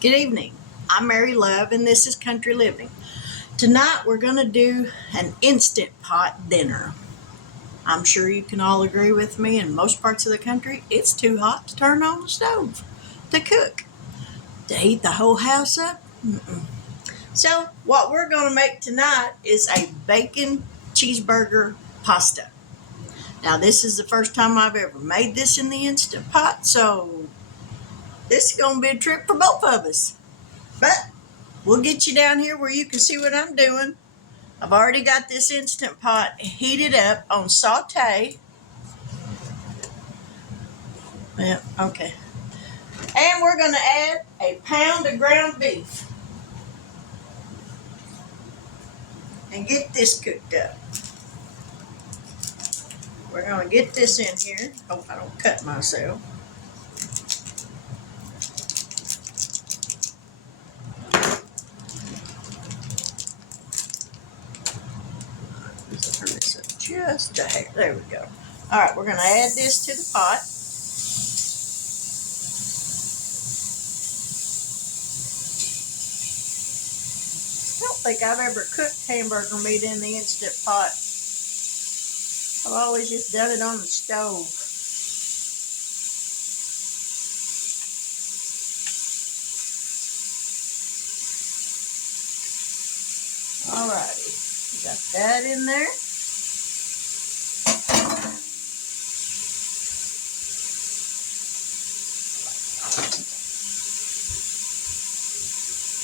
Good evening. I'm Mary Love, and this is Country Living. Tonight, we're going to do an Instant Pot dinner. I'm sure you can all agree with me, in most parts of the country, it's too hot to turn on the stove to cook. To heat the whole house up? Mm-mm. So, what we're going to make tonight is a bacon cheeseburger pasta. Now, this is the first time I've ever made this in the Instant Pot, so this is going to be a trip for both of us. But we'll get you down here where you can see what I'm doing. I've already got this Instant Pot heated up on Saute. Yeah, okay. And we're going to add a pound of ground beef. And get this cooked up. We're going to get this in here. Hope I don't cut myself. Let's turn this up just a hair. There we go. All right, we're going to add this to the pot. I don't think I've ever cooked hamburger meat in the Instant Pot. I've always just done it on the stove. Alrighty, got that in there.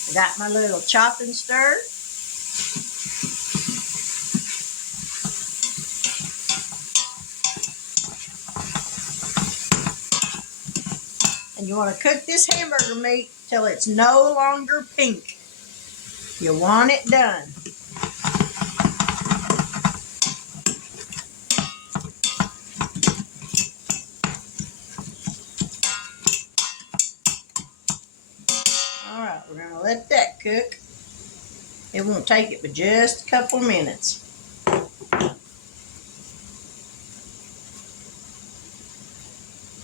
I got my little chopping stir. And you want to cook this hamburger meat till it's no longer pink. You want it done. Alright, we're going to let that cook. It won't take it but just a couple minutes.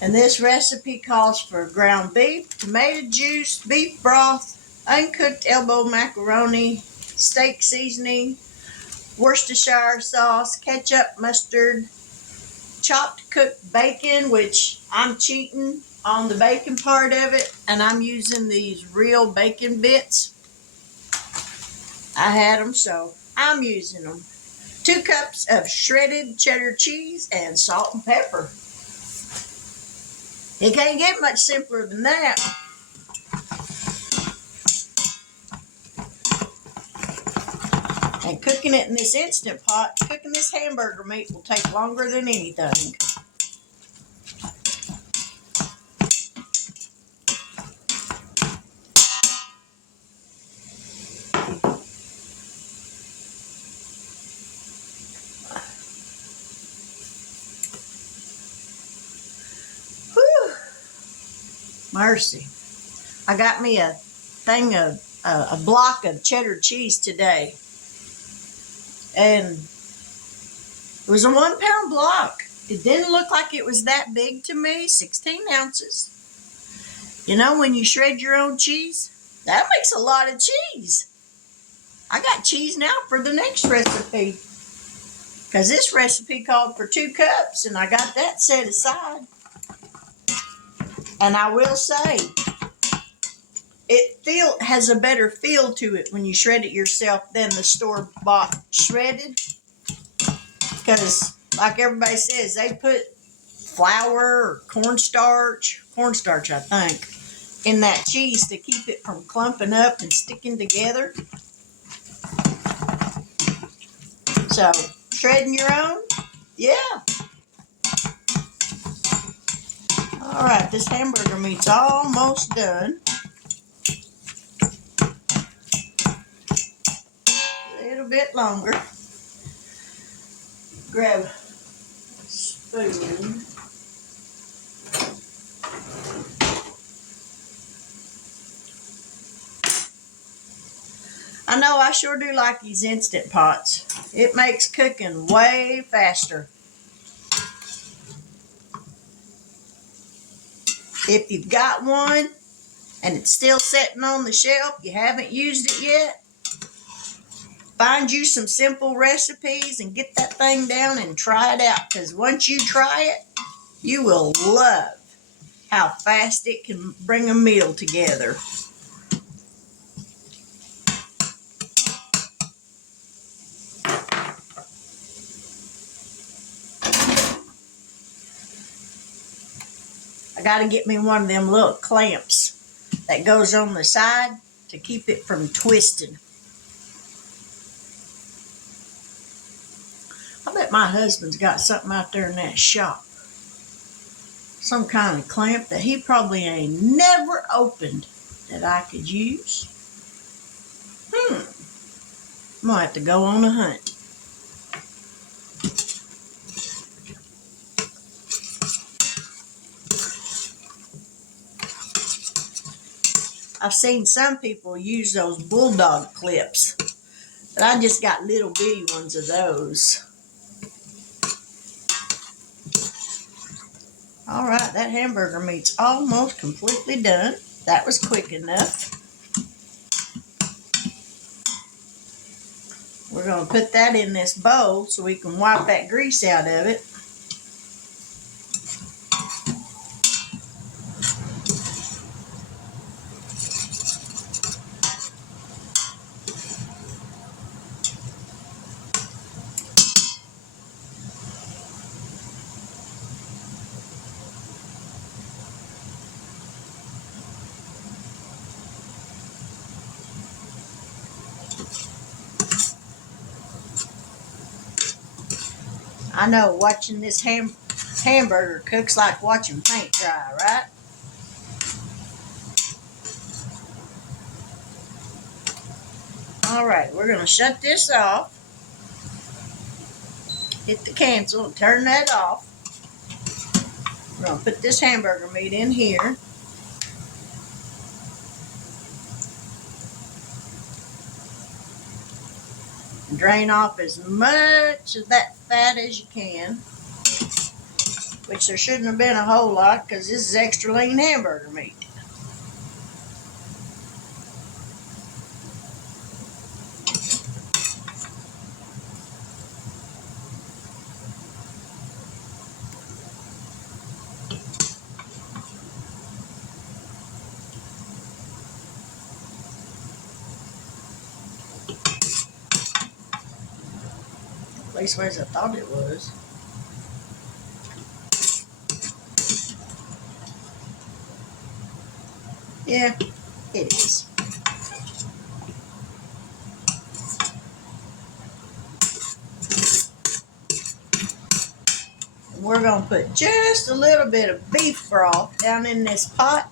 And this recipe calls for ground beef, tomato juice, beef broth, uncooked elbow macaroni, steak seasoning, Worcestershire sauce, ketchup, mustard, chopped cooked bacon, which I'm cheating on the bacon part of it, and I'm using these real bacon bits. I had them, so I'm using them. 2 cups of shredded cheddar cheese and salt and pepper. It can't get much simpler than that. And cooking it in this Instant Pot, cooking this hamburger meat will take longer than anything. Whew. Mercy. I got me a thing of a block of cheddar cheese today. And it was a 1 pound block. It didn't look like it was that big to me, 16 ounces. You know, when you shred your own cheese, that makes a lot of cheese. I got cheese now for the next recipe. Because this recipe called for 2 cups, and I got that set aside. And I will say, it has a better feel to it when you shred it yourself than the store-bought shredded. Because, like everybody says, they put flour or cornstarch, I think, in that cheese to keep it from clumping up and sticking together. So, shredding your own? Yeah. Alright, this hamburger meat's almost done. A little bit longer. Grab a spoon. I know I sure do like these Instant Pots. It makes cooking way faster. If you've got one, and it's still sitting on the shelf, you haven't used it yet, find you some simple recipes and get that thing down and try it out, because once you try it, you will love how fast it can bring a meal together. I got to get me one of them little clamps that goes on the side to keep it from twisting. I bet my husband's got something out there in that shop. Some kind of clamp that he probably ain't never opened that I could use. I'm going to have to go on a hunt. I've seen some people use those bulldog clips, but I just got little bitty ones of those. All right, that hamburger meat's almost completely done. That was quick enough. We're going to put that in this bowl so we can wipe that grease out of it. I know watching this hamburger cook's like watching paint dry, right? All right, we're going to shut this off. Hit the cancel and turn that off. We're going to put this hamburger meat in here. Drain off as much of that fat as you can, which there shouldn't have been a whole lot because this is extra lean hamburger meat. At least as I thought it was. Yeah, it is. And we're going to put just a little bit of beef broth down in this pot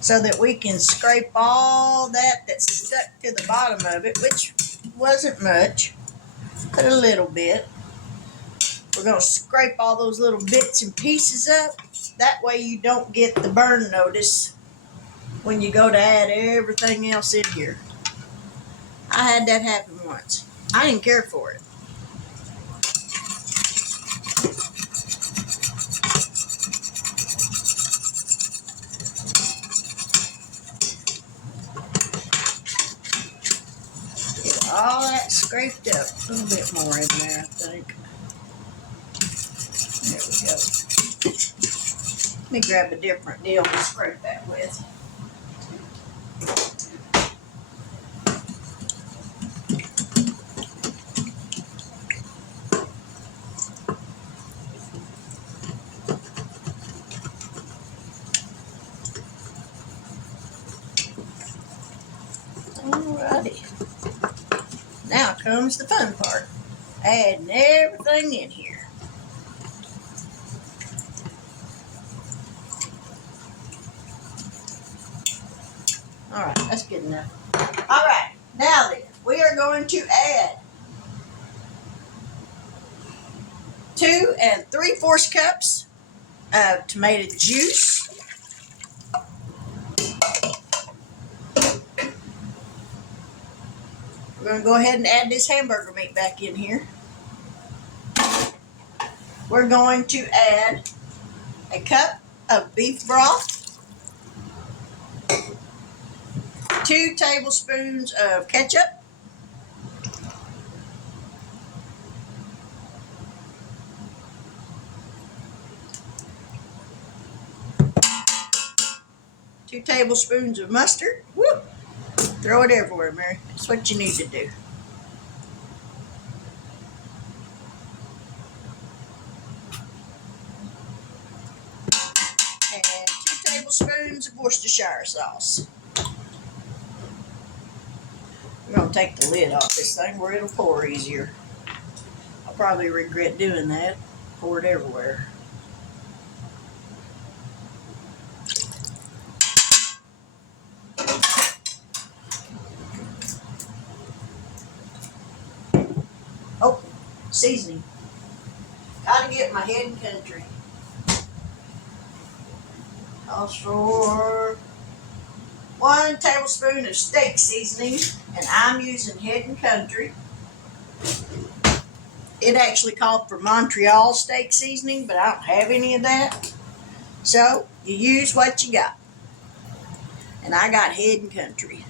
so that we can scrape all that's stuck to the bottom of it, which wasn't much, but a little bit. We're going to scrape all those little bits and pieces up. That way you don't get the burn notice when you go to add everything else in here. I had that happen once. I didn't care for it. Get all that scraped up. A little bit more in there, I think. There we go. Let me grab a different deal to scrape that with. Alrighty. Now comes the fun part. Adding everything in here. Alright, that's good enough. Alright, now then, we are going to add 2 3/4 cups of tomato juice. We're going to go ahead and add this hamburger meat back in here. We're going to add a cup of beef broth. 2 tablespoons of ketchup. Two tablespoons of mustard. Woo! Throw it everywhere, Mary. That's what you need to do. And 2 tablespoons of Worcestershire sauce. We're going to take the lid off this thing where it'll pour easier. I'll probably regret doing that. Pour it everywhere. Oh, seasoning. Gotta get my head in country. Calls for 1 tablespoon of steak seasoning, and I'm using Head and Country. It actually called for Montreal steak seasoning, but I don't have any of that. So you use what you got. And I got Head and Country.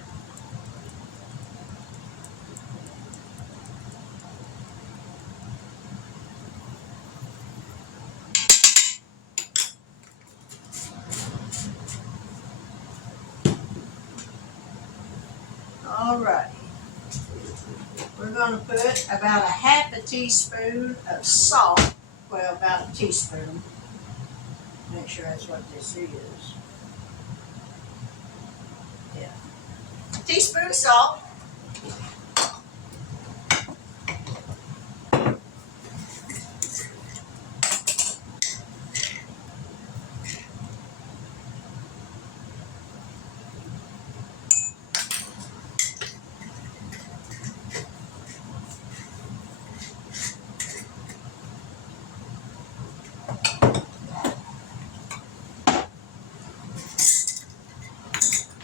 Alrighty. We're going to put about a half a teaspoon of salt. Well, about a teaspoon. Make sure that's what this is. Yeah. A teaspoon of salt.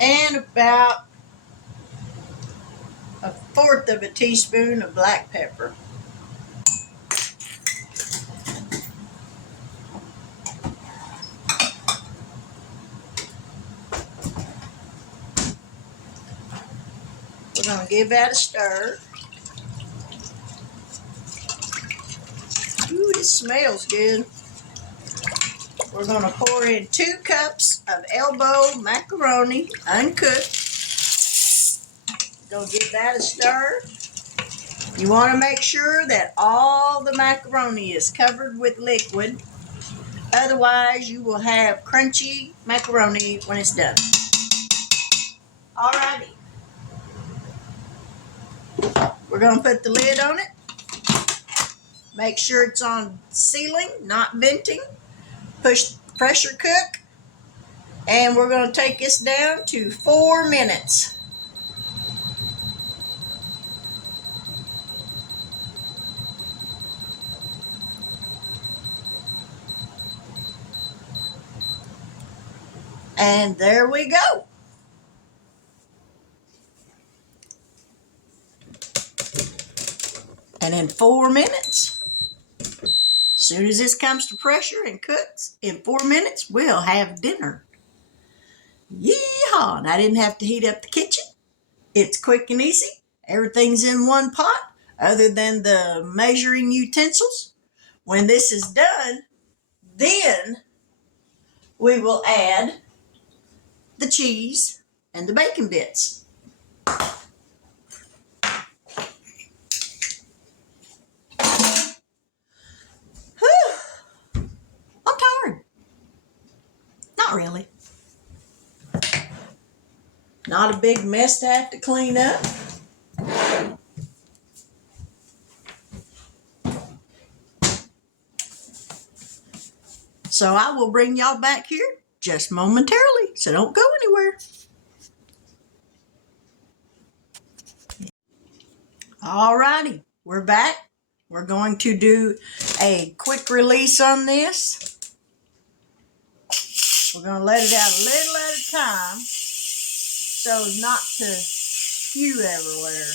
And about 1/4 of a teaspoon of black pepper. We're going to give that a stir. Ooh, it smells good. We're going to pour in 2 cups of elbow macaroni, uncooked. Going to give that a stir. You want to make sure that all the macaroni is covered with liquid. Otherwise, you will have crunchy macaroni when it's done. Alrighty. We're going to put the lid on it. Make sure it's on sealing, not venting. Push pressure cook. And we're going to take this down to 4 minutes. And there we go. And in 4 minutes, as soon as this comes to pressure and cooks, in 4 minutes, we'll have dinner. Yeehaw! And I didn't have to heat up the kitchen. It's quick and easy. Everything's in one pot other than the measuring utensils. When this is done, then we will add the cheese and the bacon bits. Whew. I'm tired. Not really. Not a big mess to have to clean up. So I will bring y'all back here just momentarily, so don't go anywhere. Alrighty, we're back. We're going to do a quick release on this. We're going to let it out a little at a time so as not to spew everywhere.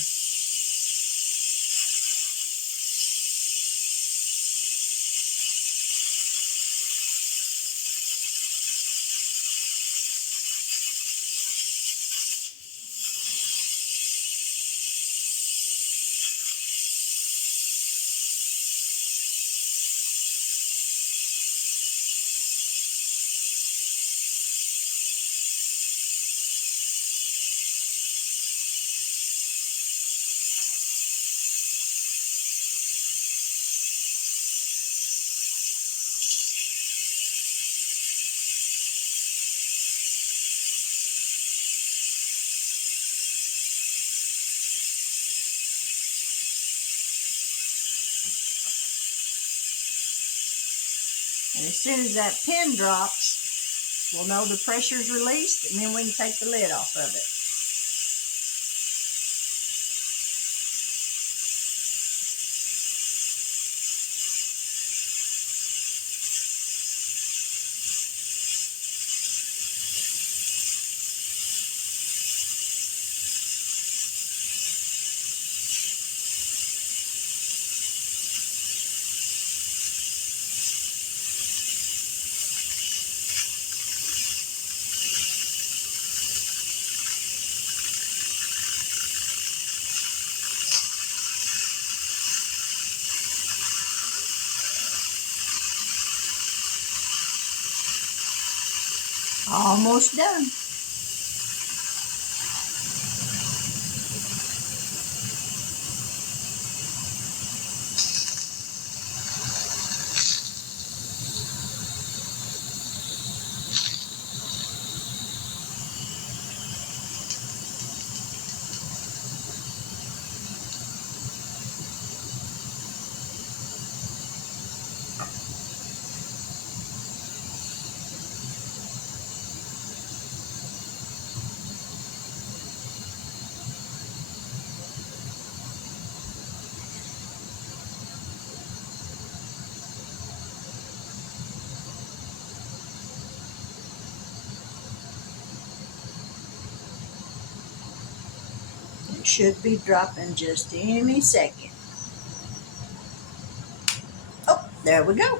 And as soon as that pin drops, we'll know the pressure's released, and then we can take the lid off of it. Almost done. It should be dropping just any second. Oh, there we go.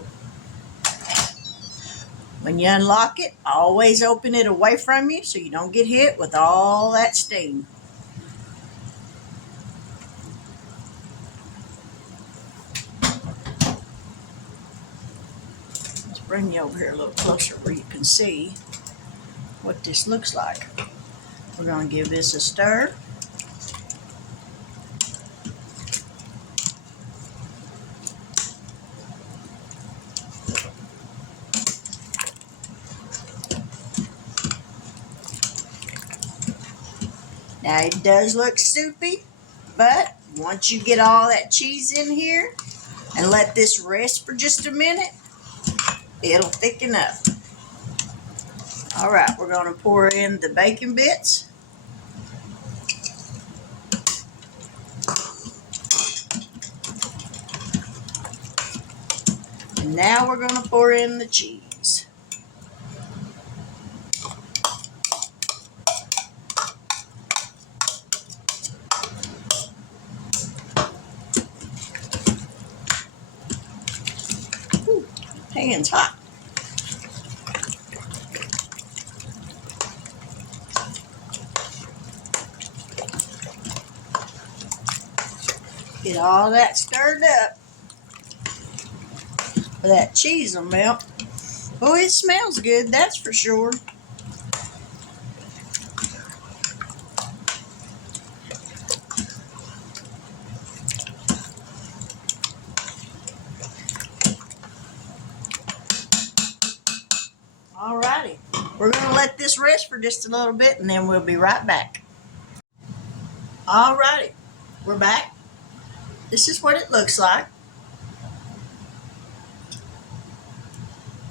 When you unlock it, always open it away from you so you don't get hit with all that steam. Let's bring you over here a little closer where you can see what this looks like. We're going to give this a stir. Now it does look soupy, but once you get all that cheese in here and let this rest for just a minute, it'll thicken up. All right, we're going to pour in the bacon bits. And now we're going to pour in the cheese. Ooh, pan's hot. Get all that stirred up. That cheese will melt. Oh, it smells good, that's for sure. Alrighty, we're going to let this rest for just a little bit and then we'll be right back. Alrighty, we're back. This is what it looks like.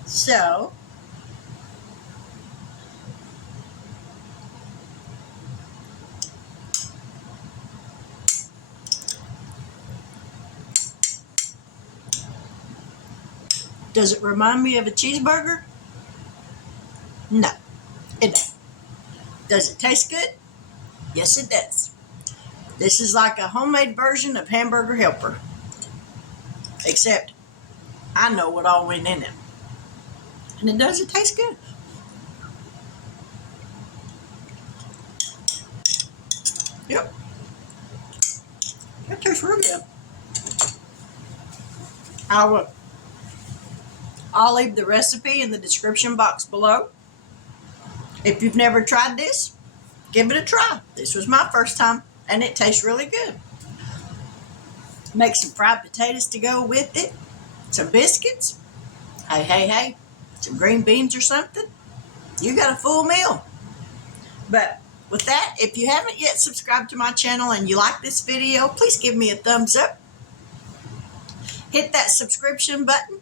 So, does it remind me of a cheeseburger? No, it doesn't. Does it taste good? Yes, it does. This is like a homemade version of Hamburger Helper. Except, I know what all went in it. And it does, it tastes good. Yep. That tastes real good. I'll leave the recipe in the description box below. If you've never tried this, give it a try. This was my first time, and it tastes really good. Make some fried potatoes to go with it. Some biscuits. Hey. Some green beans or something. You got a full meal. But with that, if you haven't yet subscribed to my channel and you like this video, please give me a thumbs up. Hit that subscription button.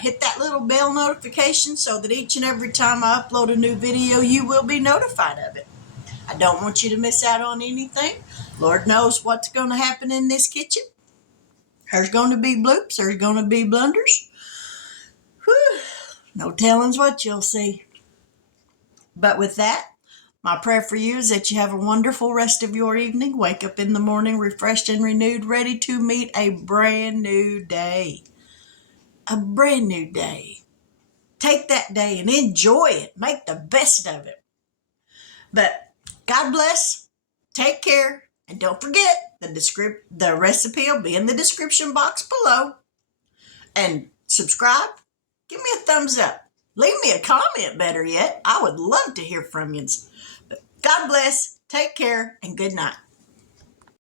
hit that little bell notification so that each and every time I upload a new video, you will be notified of it. I don't want you to miss out on anything. Lord knows what's going to happen in this kitchen. There's going to be bloops. There's going to be blunders. Whew. No telling's what you'll see. But with that, my prayer for you is that you have a wonderful rest of your evening. Wake up in the morning refreshed and renewed, ready to meet a brand new day. A brand new day. Take that day and enjoy it. Make the best of it. But God bless. Take care. And don't forget, the recipe will be in the description box below. And subscribe. Give me a thumbs up. Leave me a comment, better yet. I would love to hear from you. But God bless. Take care and good night.